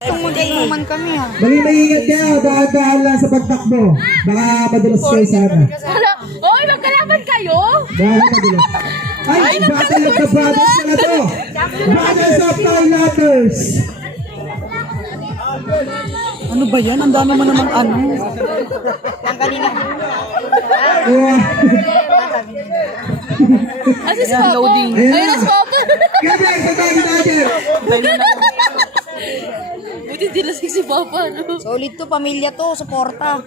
Magkainuman kami ha. Maging maingat kayo, dahan-dahan lang sa pagtakbo. Baka madulas kayo sana. Oy, magkalaban kayo? Baka madulas. Ay, Battle of the Brothers na to. Brothers of Thailanders. Ano ba yan? Ang dami mo namang ano. Ang kanina. Yeah. Asa si Papa? Loading. Ayun na si Papa. Gabi, sa tayo natin. Buti di lasing si Papa. No? Solid to, pamilya to, suporta.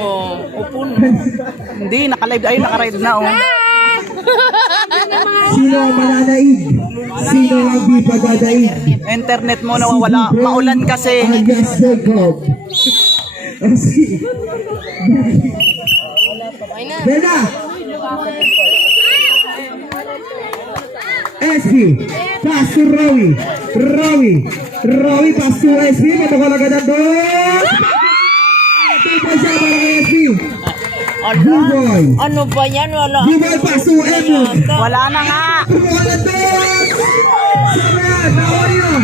Oh, upon. Hindi, naka-live ay naka-ride na oh. Sino ang mananaig? Sino ang di pagdadaig? Internet mo nawawala, maulan kasi. Alias Jacob. Bena! SB, pass to Rowie. Rowie, pass to SB. Matukol agad ang doon. Tupay siya para kay SB. Buboy. Ano ba yan? Wala. Buboy, pass to Edmund. Wala na nga. Tumukol ang doon. Sabayan, nakawali nyo.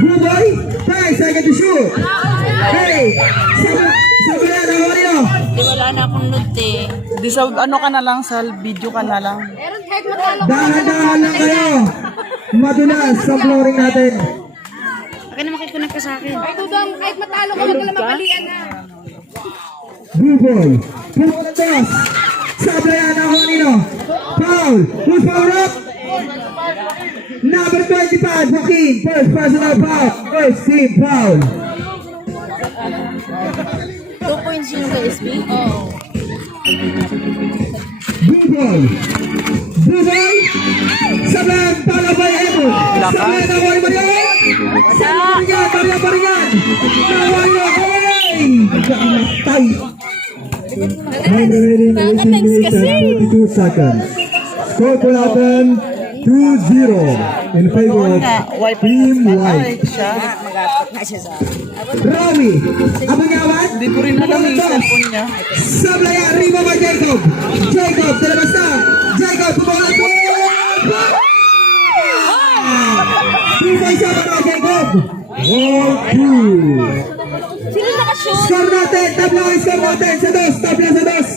Buboy, 5 seconds to shoot. Hey, sabayan, nakawali nyo. Di wala na akong loot eh. Di sa ano ka na lang, sa video ka na lang. Meron kahit matalo. Dahan-dahan lang kayo. Madulas sa flooring natin. Akin na makikunag ka sa akin. Ay, Dudong, kahit matalo ka, wag lang mapalian na. Buboy, pumuntos. Sabayan, nakawali nyo. Foul, who's fouled up? Number 25, Joaquin, first personal foul. First team foul. 2 points yung kay SB? Oo. Buboy, sabayan, palabay, Emo. Sabayan, nakawali mo rin. Baringan. Nakawali mo, hey! Nagkamatay. Time remaining 18 minutes and 42 seconds. Score po natin 2-0 in favor of Team White. Siya. Robbie, abangawan. Hindi ko rin alam yung cellphone niya. Sablaya, arriba ba Jacob? Jacob, talabas na. Jacob, pumakas mo. Tumay siya mga Jacob. All two. Sino nakashoot? Score natin, tabla ang score natin sa dos, tabla sa dos.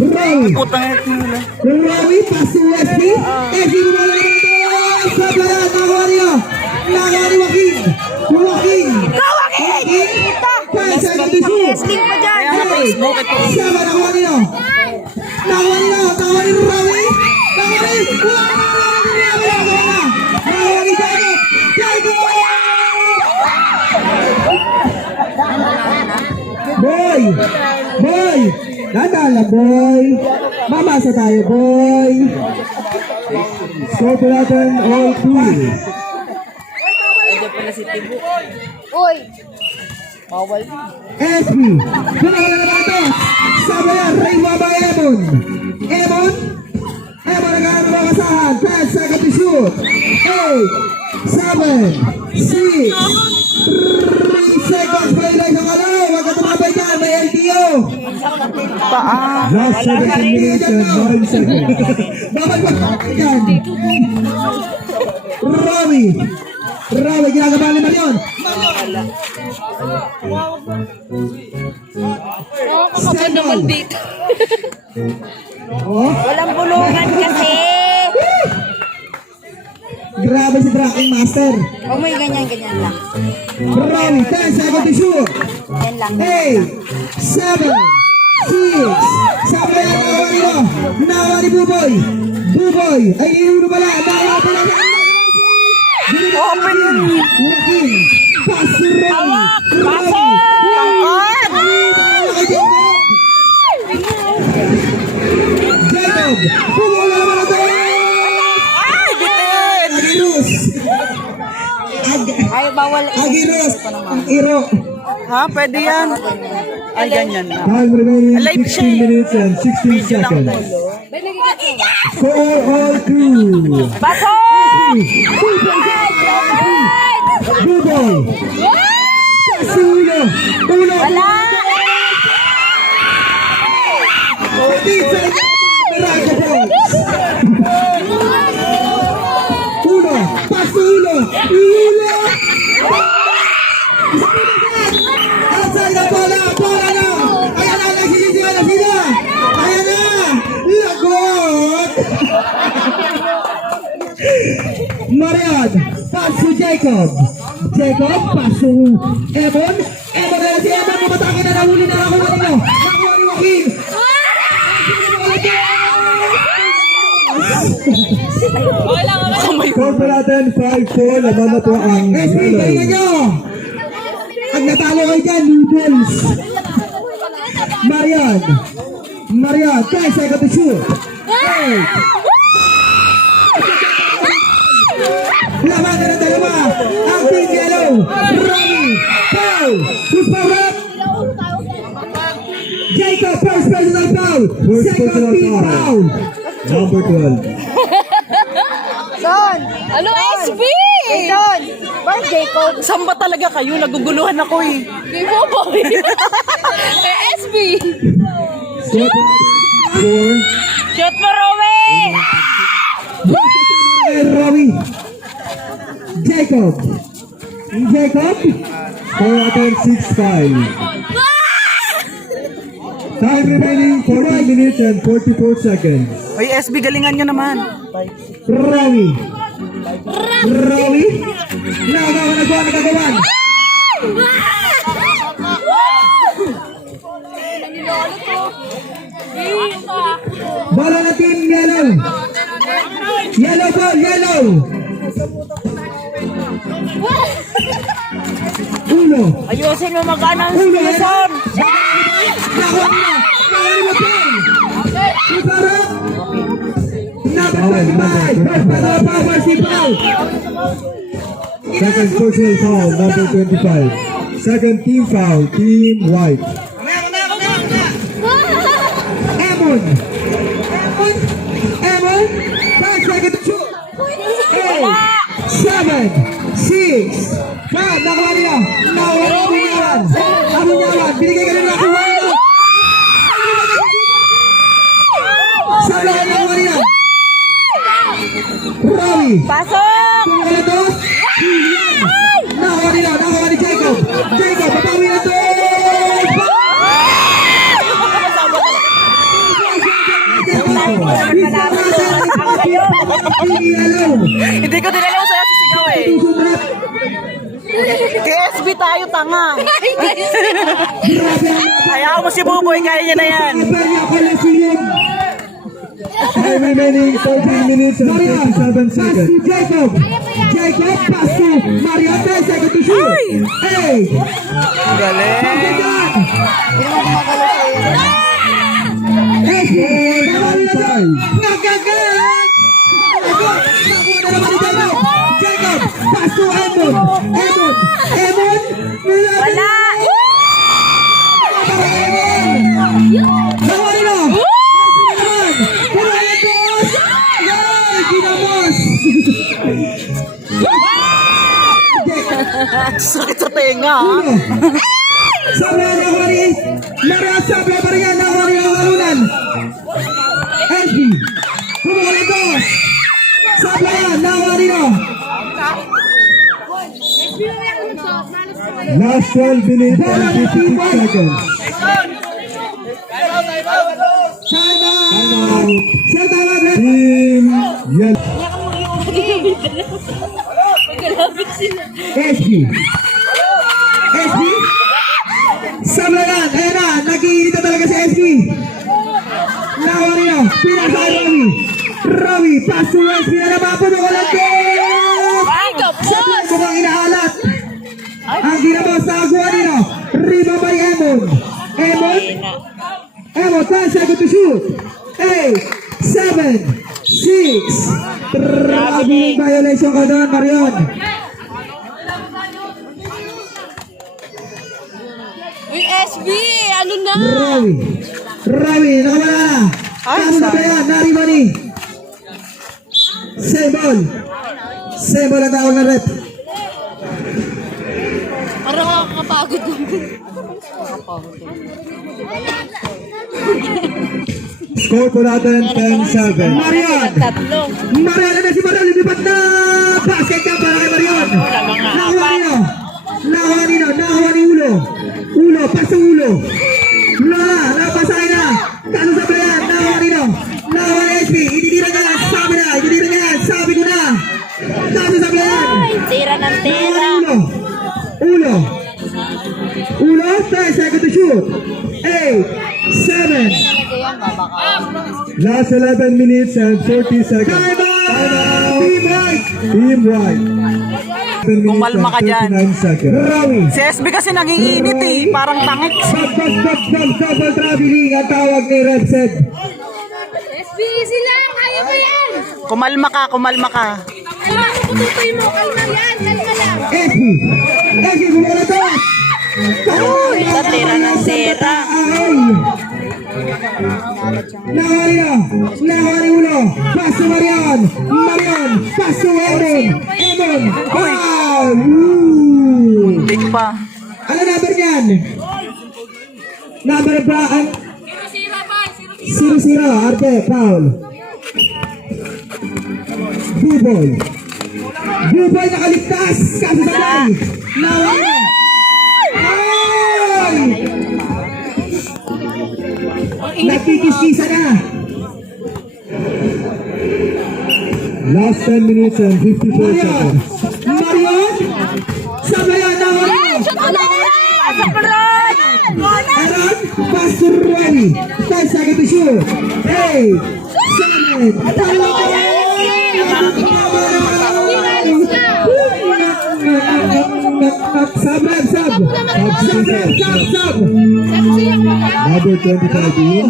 Robbie. Putang ito nila. Robbie, pass to SB. SB bumala na ito. Sablaya, nakawari nyo. Nakawari Joaquin. Joaquin. 5 seconds to shoot. Wrestling pa dyan. Kaya sa Facebook ito. Sama, nakawari nyo. Nakawari Robbie. Nakawari. Nakawari Jacob. Boy! Dadala, boy! Mamasa tayo, boy! Score po natin, all two. Uy! Bawal. SB! Pinakala naman ito! Sabayan, Raymond ba Emon? Emon nag-ano ba kasahan? 10 seconds to shoot! 8, 7, 6, 3 seconds pa ilang ng ano! Huwag ka tumabay dyan! May LTO! Paa. Last 17 minutes and 9 seconds. Bawal ba yan? Robbie, ginagawa ni Marion. Nakakapagod naman dito. Oh, Walang bulungan kasi. grabe si Tracking Master. Oh, may ganyan lang. Robbie, 10 seconds to shoot. Yan lang. 8, 7, 6. Sabay ang nakawari mo. Nakawari Buboy. Ay, iuno pala. Nakawari pala. Open yun. Joaquin. Pass to Robbie. Tangkad. Jacob. Pumula naman na tayo. Ay, bitin. Agirus. Ay, bawal. Agirus. Ang iro. Ha, pwede yan. Ay, ganyan na. Time remaining Alive 16 siya eh. minutes and 16 seconds. Score all two. Baso! Buboy. Uno. Wala! Pati sa Mirago Boys. Uno, paso uno. Uno. Outside na bola na. Ayan na, nagsisisihan na sila. Ayan na. Lagot. Marian, pass to Jacob. Jacob, pass to Emon. Emon na si Emon, mamatake na nahuli na ako kanino. Nakuha ni Joaquin. Score po natin, 5-4. Laban na po ang SB, galingan nyo. Ang natalo kayo dyan, Noodles. Marian. Marian, 10 seconds to shoot. 8. Laban na ng dalawa. Ang team yellow. Romy. Foul. Who's foul up? Jacob, first personal foul. Second team foul. Number 12. Ano, SB? Don! Bakit Jacob? Saan ba talaga kayo? Naguguluhan ako eh. Jacob boy! SB! Score. Shoot mo, Romy! Romy. Jacob. Jacob. Score natin 6-5. Time remaining 14 minutes and 44 seconds. Ay, SB, galingan nyo naman. Romy. Romy. Nagagawan. Bola na team yellow. Yellow ball, yellow. Uno. Ayusin mo mag-announce, Uno. Luzon. Nakuha nila. Nakuha nila ball. Ibarra. Number 25. First personal foul, Mercy foul. Second personal foul, number 25. Second team foul, team white. Emon. Emon. 5 seconds to shoot. 8, 7, 6, 5. Nakuha nila. Nakuha nila. Abunyawan. Abunyawan. Binigay ka nila. Nakuha nila. Sabi ka nakuha nila. Romy. Pasok! Pumalatos. Nakuha nila. Nakuha ni Jacob. Jacob. Papawi na to. Hindi ko din alam sa'yo sisigaw eh. Kay SB tayo, tanga. Ayaw mo si Buboy, kaya niya na yan. Time remaining 14 minutes and 57 seconds. Jacob. Jacob, pass to Mario. 10 seconds to shoot. 8. Galing. Jacob, pass to Emon. Emon. Wala! Sakit sa tenga. Sabi na ako rin. Maria sabi pa rin na ako rin ang alunan. SB. Pumuli ko. Sabi na ako rin. Last 12 minutes and 56 seconds. Time out. Set out. Team yellow. SB. SB. Sablayan. Ayan na. Nag-iinit na talaga si SB. Nakuha niya. Pinasa kay Romy. Romy. Pass to SB na naman. Puno ko lang ko. Sablayan mukhang inaalat. Ang ginabos na kuha niya. Riba by Emon. Emon. Emon. 10 seconds to shoot. 8, 7, 6. Trabing violation ka doon, Marion. Uy, SB! Ano na? Rawi, nakawala na. Kamu na ba yan? Nariba ni. Sembol. Sembol ang tawag na rep. Parang nakakapagod lang. Score po natin 10-7. Marian! Tatlo. Marian na si Marian, lumipat na! Basket ka para kay Marian! Nakuha ni Ulo. Ulo, paso Ulo. Napasay na. Kaso sa Marian, nakuha ni SP. Ititira niya, sabi ko na. Kaso sa Marian. Tira ng tira. Ulo, 10 seconds to shoot. 8, 7. Last 11 minutes and 40 seconds. Time out! Team right. Kumalma ka dyan. Rawi. Si SB kasi nanginginit eh. Parang tangik. Double traveling ang tawag ni Redset. SBC lang, kaya mo yan. Kumalma ka. Tututoy mo, kalma yan, kalma lang. Esi, bumula to. Uy, tira ng tira. Nakuha ni Ulo. Paso Marian. Paso Emon. Wow! Big pa. Ano number niyan? Number ba? 0-0. Arte, foul. Buboy nakaligtas. Kaso sabay. Nawala. Ay! Nagkikis-kisa na. Last 10 minutes and 54 seconds. Marion! Sabayan na ako! Aaron! Pastor Roy! 10 seconds to shoot! 8! 7! Sub! Number 25 in.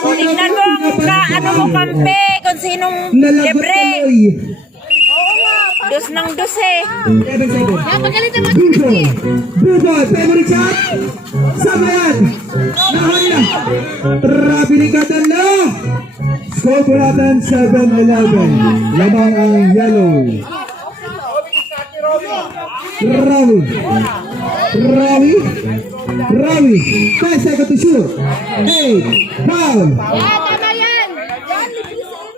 Tingnan mo ka, ano mo kampe, kung sinong libre. Dos ng dos eh. 7. Buboy, favorite shot. Sabayan. Nahali na. Traveling ka dala. Score po natin 7-11. Lamang ang yellow. Rawi. 10 seconds to shoot. 8. Foul. Tama yan.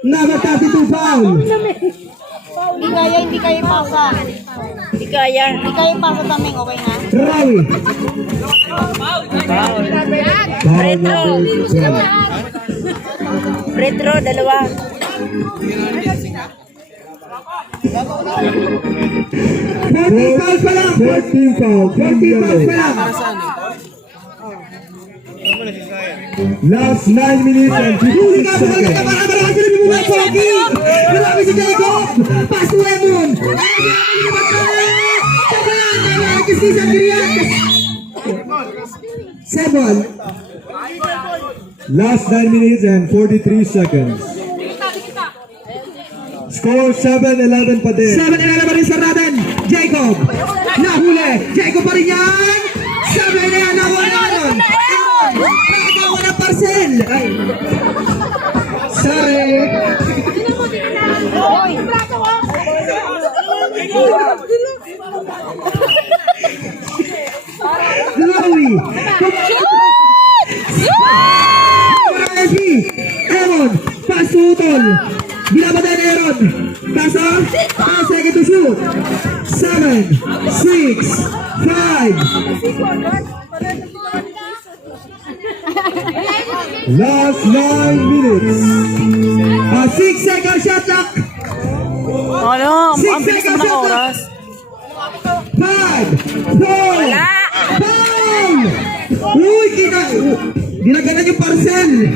Number 32 foul. Hindi kaya pasa. Hindi kaya pasa taming, okay na? Rawi. Retro. Retro, dalawa. 14 fouls pa lang. 14 fouls pa lang. Last 9 minutes and 56 seconds. Marami si Jacob. Pass to Emon. Seven. Last 9 minutes and 43 seconds. Score 7-11 pa din. 7-11 pa rin sa Radan. Jacob. Nahuli. Jacob pa rin yan. Sabay na yan. Nakuha na ron. Nakakuha ng parcel. Ay. Sorry. Chloe. Aaron. Pasutol. Binabaday na Aaron. Kaso, 10 seconds to shoot. 7, 6, 5. Last 9 minutes. 6 seconds shot clock. Ano? Ang bilis naman ng oras. 5, 4, foul! Uy, ginaganan yung parcel.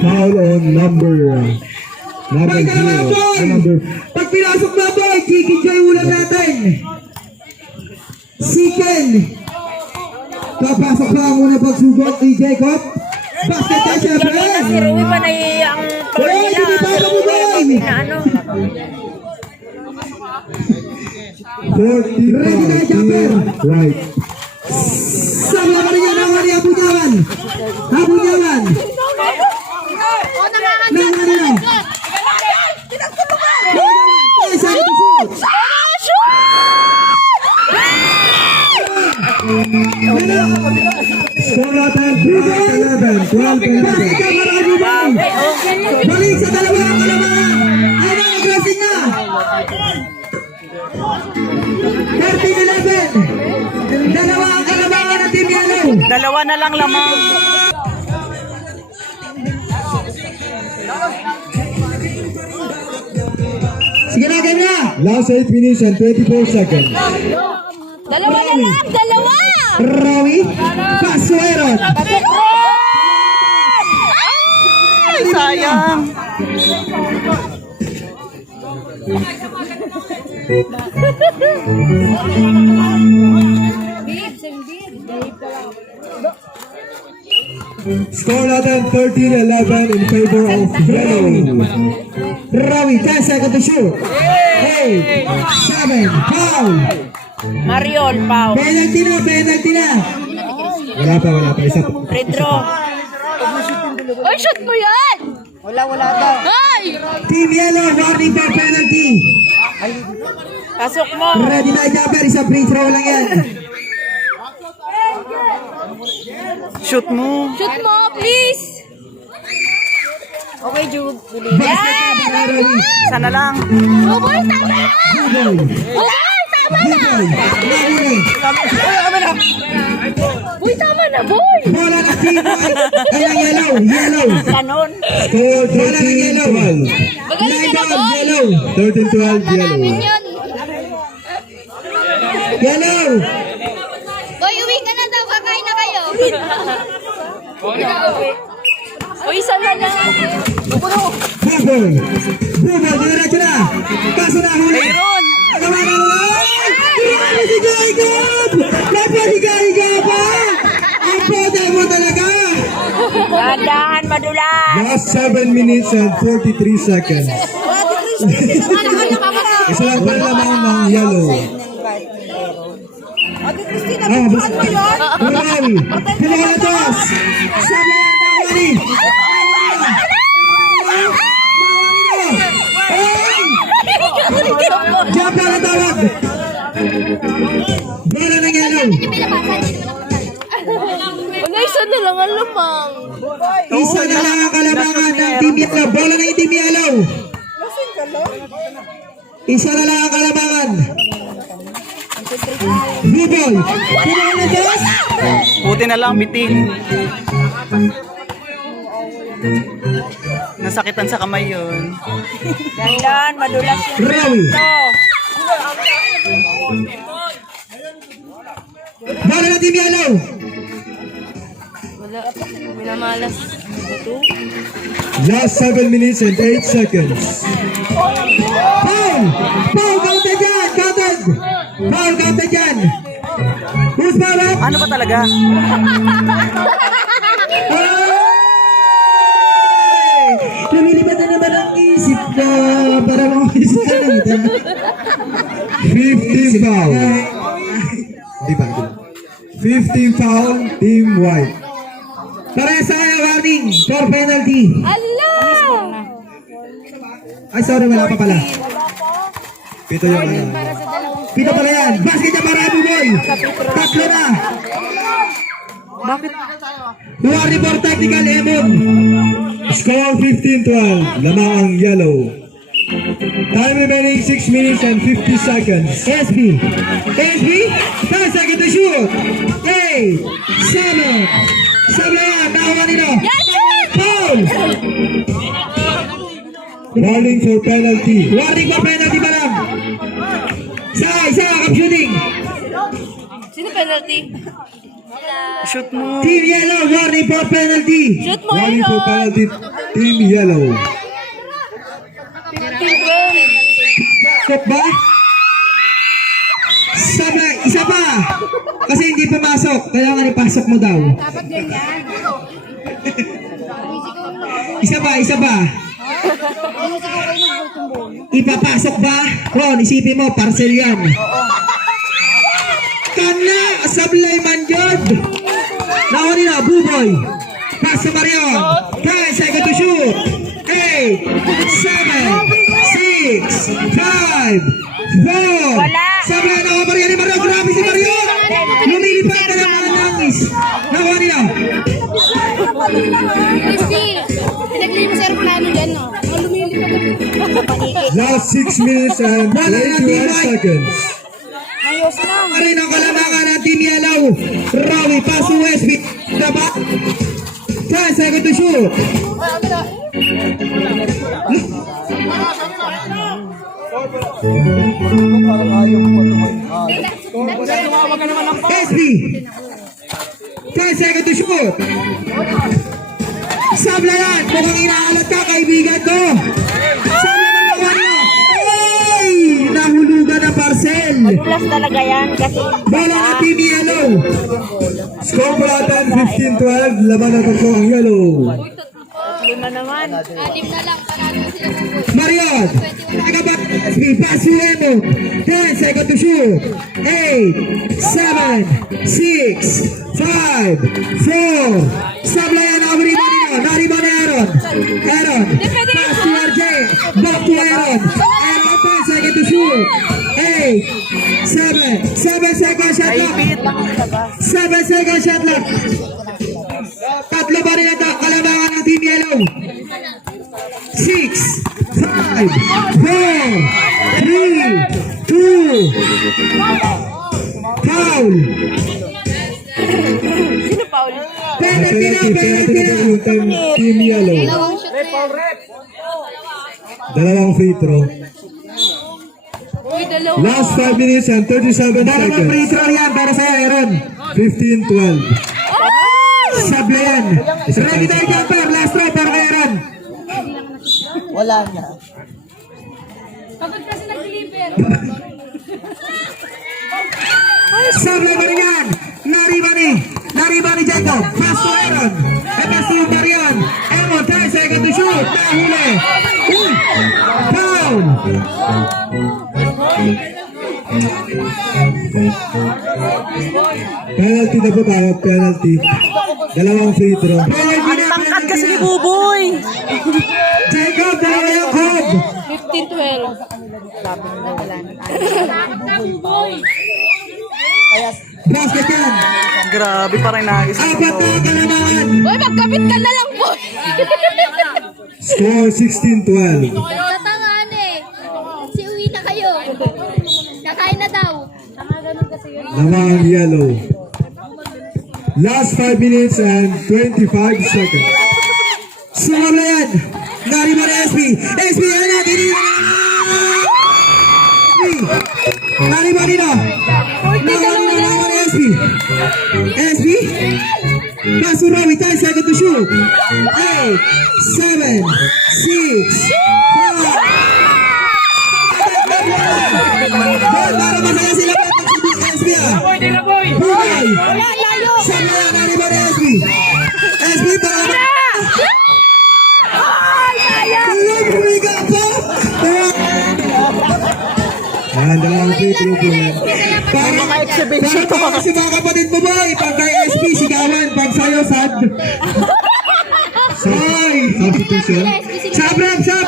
Foul on number 0. Pag pinasok na boy, Chicken ulam natin. Siken. Papasok pa muna pagsubok ni Jacob. Basket ka syempre. Si Rui pa na ang floor nila. Na ano. 40 right. Sama pa rin yan ang wali Abunyawan. Nangangalan. Score natin 12-11. 12-11. Balik sa dalawang kalamangan. Ay, nag-aggressive na. 13-11. Dalawang kalamangan ng Team Yellow. Dalawa na lang lamang. Sige na, ganyan. Last 8 minutes and 24 seconds. Dalawa na lang! Dalawa! Rawi Pasuero. Ay, sayang. Score natin 13-11 in favor of Yellow. Rawi, 10 seconds to shoot. 8, 7, foul. Mariol, Pau. Penalty na, penalty na. Wala pa. Isa pa. Pedro. Ay, shoot mo yan! Wala daw. Ay! Team Yellow, warning for penalty. Pasok mo. Ready na, Jabber. Isa free throw lang yan. Shoot mo. Shoot mo, please! Okay, Jug. Basket na para Rawi. Sana lang. Oh, boy, tama na! Boy, tama na! Boy, tama na, boy! Bola ng Team White. Ay, ang Yellow. Yellow. Ganon. Score 13-12. Magaling ka na, boy! Yellow. 13-12 Yellow. Yan. Yellow. Boy, uwi ka na daw. Kakain na kayo. Uy, isa na lang. Bubol. Diretso na. Kaso na huli. Mayroon. Nagawa na naman. Grabe si Gaigab. Grabe si Gaigab pa. Ang poda mo talaga. Dahan, madulas. Last 7 minutes and 43 seconds. Isa lang pa lamang ng Yellow. Basta mo yun? Marami. Pinakalas. Sabi na Nawani. Jumper na tawag. Bola ng Yellow. Wala, isa na lang ang lamang. Isa na lang ang kalamangan ng Team Yellow. Bola ng Team Yellow. Isa na lang ang kalamangan. Bubol. Pinakalas. Buti na lang, bitin. Nasakitan sa kamay yun. Dandan, madulas yung Rawi. Bola ng Team Yellow. Wala, minamalas. Last 7 minutes and 8 seconds. Foul! Foul! Counted dyan! Counted! Foul! Counted dyan! Who's foul up? Ano ba talaga? Lumilipad na naman ang isip na para makakisip ka lang ito. 15 foul. Hindi ba? 15 foul, Team White. Parehas sa kaya warning for penalty. Allah! Ay, sorry, wala pa pala. Pito yung ano. Pito pala yan. Basket niya para Buboy. Tatlo na. Bakit? Warning for technical, Emon. Score 15-12. Lamang ang Yellow. Time remaining 6 minutes and 50 seconds. SB. SB. 10 seconds to shoot. 8, 7. Sabi yan. Nakawa nila. Foul. Warning for penalty. Warning for penalty pa lang. Isa, cap shooting. Sino penalty? Shoot mo. Team Yellow, warning for penalty. Shoot mo, Warning for Aaron. penalty, Team Yellow. Stop ba? Sabay, isa pa. Kasi hindi pumasok. Kailangan ipasok mo daw. Dapat ganyan. Isa pa. Ipapasok ba? Ron, isipin mo, parcel yan. Kana, sablay man yun. Nakunin na, Buboy. Pass sa Marion. 10 seconds to shoot. 8, 7, 6, 5, 4. Wala. Sablay na ako, Marion. Grabe si Marion. Lumilipad ka naman ng langis. Nakuha nila. Crispy. Pinaglinis sa aeroplano dyan, no? Mga lumilipad na paniki. Last 6 minutes and 21 seconds. Ayos na. Rin ang kalamangan ng Team Yellow. Rawi, pass to Westby. Diba? 10 seconds to shoot. Westby. 10 seconds to shoot. Sabla yan. Mukhang inaalat ka, kaibigan ko. Sabla ng mga niya. Ay! Nahulugan ang parcel. Plus talaga yan kasi Bola ng Team Yellow. Score po natin 15-12. Laban na po ang Yellow. lima naman. Anim na lang. Panalo sila ng goal. Marion. Nagabak. Pass to Emo. 10 seconds to shoot. 8, 7, 6, 5, 4. Sablayan ang rebound nila. Nariban ni Aaron. Aaron. Pass to RJ. Back to Aaron. Aaron 10 seconds to shoot. 8, 7 seconds shot clock. 7 seconds shot clock. Tatlo pa rin ang kalamangan ng Team Yellow. 6, 5, 4, 3, 2, foul. Sino Paul? Penalty na. Team Yellow. Dalawang shot na yan. Dalawang free throw. Uy, dalawa. Last 5 minutes and 37 seconds. Dalawang free throw yan para sa'yo, Aaron. 15-12. Sablayan. Ready tayo jumper. Last throw para kay Aaron. Wala na. Pagod kasi nag-deliver. Sabla pa rin yan. Nariba ni Jacob. Pass to Aaron. Pass to Marian. Emon, 10 seconds to shoot. Nahuli. Foul. Penalty na po tayo. Penalty. Dalawang free throw. Ang tangkad kasi ni Buboy. Jacob, dalawa yung Cobb. 15-12. Basket yan. Grabe pa rin nagis. Apat na kalamangan. Uy, magkapit ka na lang po. Score 16-12. Tatangaan eh. Si uwi na kayo. Kakain na daw. Tama ganun kasi yun. Lamangan Yellow. Last 5 minutes and 25 seconds. Sumabla yan. Nariba na SB. SB yan na. Nariba nila. Nawa ni SB. SB. Pass to Rawi. 10 seconds to shoot. 8, 7, 6, 5. Para masaya sila SB ah. Buhay. Sama yan. Nariba ni SB. SB para Bumiga po! Dalawang free throw po yan. Mga exhibition to. Para si mga kapatid mo boy, pag kay SP, sigawan, pag sa'yo, sad. Soy! Substitution. Sab, Rab, sab!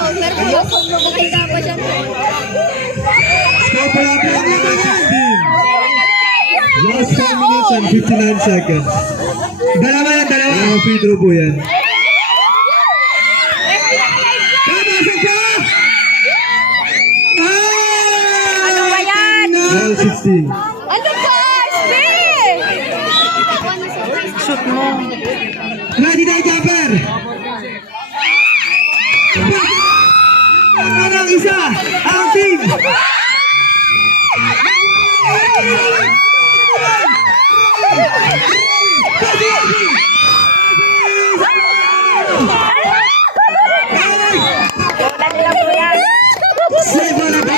Score pa lang po ang lamangan. Last 5 minutes and 59 seconds. Dalawa. Dalawang free throw po yan. Kamasok pa! Ano ba yan? 16. Ano ba, SB? Shoot mo. Ready tayo, Jumper! Ang isa! Ang team!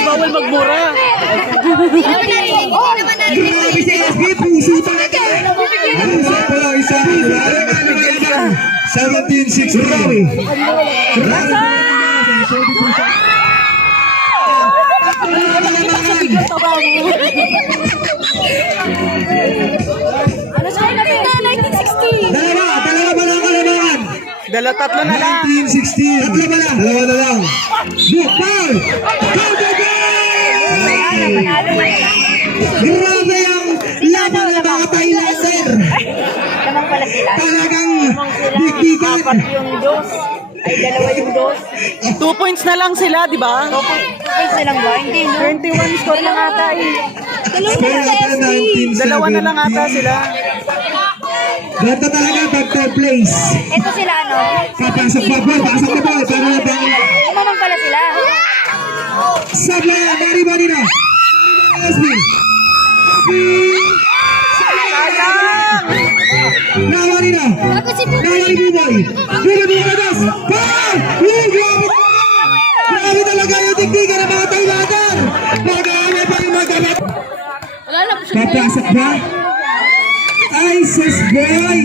Bawal magmura. Grabe si SB! Puso talaga! Puso pa lang isa! 17-16 Rawi! Ano siya natin na 1960? Dalawa ba lang kalamangan? Tatlo na lang. 19-16. Dalawa na lang. Book, foul! Grabe ang laban ng mga Thailander. Talagang dikikan. Yung dos. Ay, dalawa yung dos. 2 points na lang sila, di ba? 2 points na lang ba? Hindi, no? 21 score lang ata eh. Score natin 19-17. Dalawa na lang ata sila. Ganito talaga pag third place. Ito sila, ano? Papasok pa boy, pasok pa boy. Para na bang Umamang pala sila. sabla, mari na. SB. Nawari na. Bago si Pupoy. Nawari Buboy. Buboy mo labas. Bang! Grabe talaga. Grabe talaga yung tiktikan ng mga Taylander. Mag-aamay pa yung magamat. Wala na po siya. Papasok ba? Ay, sus boy!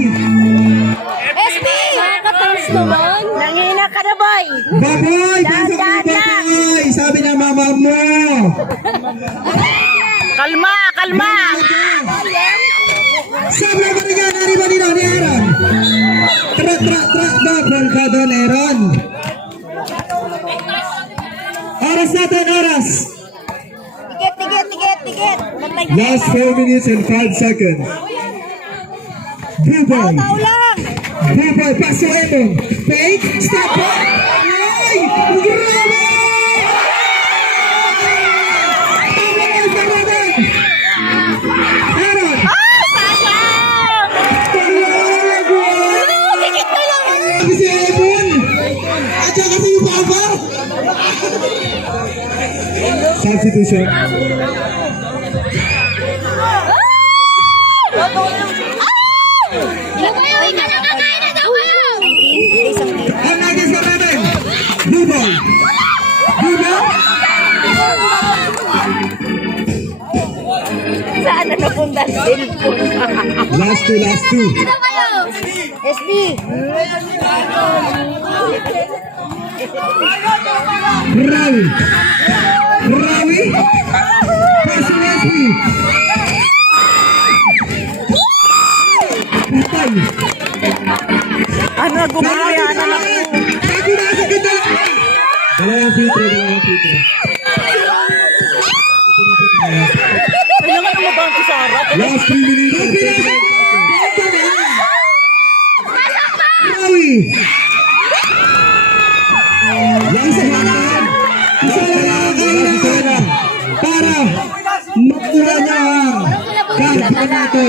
SB! Nakakataas naman. Nangina ka na, boy. Baboy! Pasok mo baboy! Sabi ng mama mo! Kalma, kalma. Sabi mo rin yan, arriba din ni Aaron! Tra, double ka doon, Aaron! Oras natin, oras! Tigit. Last 4 minutes and 5 seconds. Buboy! Tao lang. Buboy, paso Emon! Fake, stop po! Ay! Grabe! Aaron! Kasi si Emon! At saka si Papa! Substitution. Ilan kayo? Ika na kakain na daw kayo. Isang team. Ang nagis na natin! Buboy! Buboy! Saan na napunta ang cellphone? Last two. Ano kayo? SB. Rawi! Paso SB! Patay! Ano, gumaya na lang. Ako na sa ganda! Dalawang free throw. Kailangan mo ba ang sa harap? Last 3 minutes. Rawi! Isa lang ang kailangan para makuha niya ang kahit na ito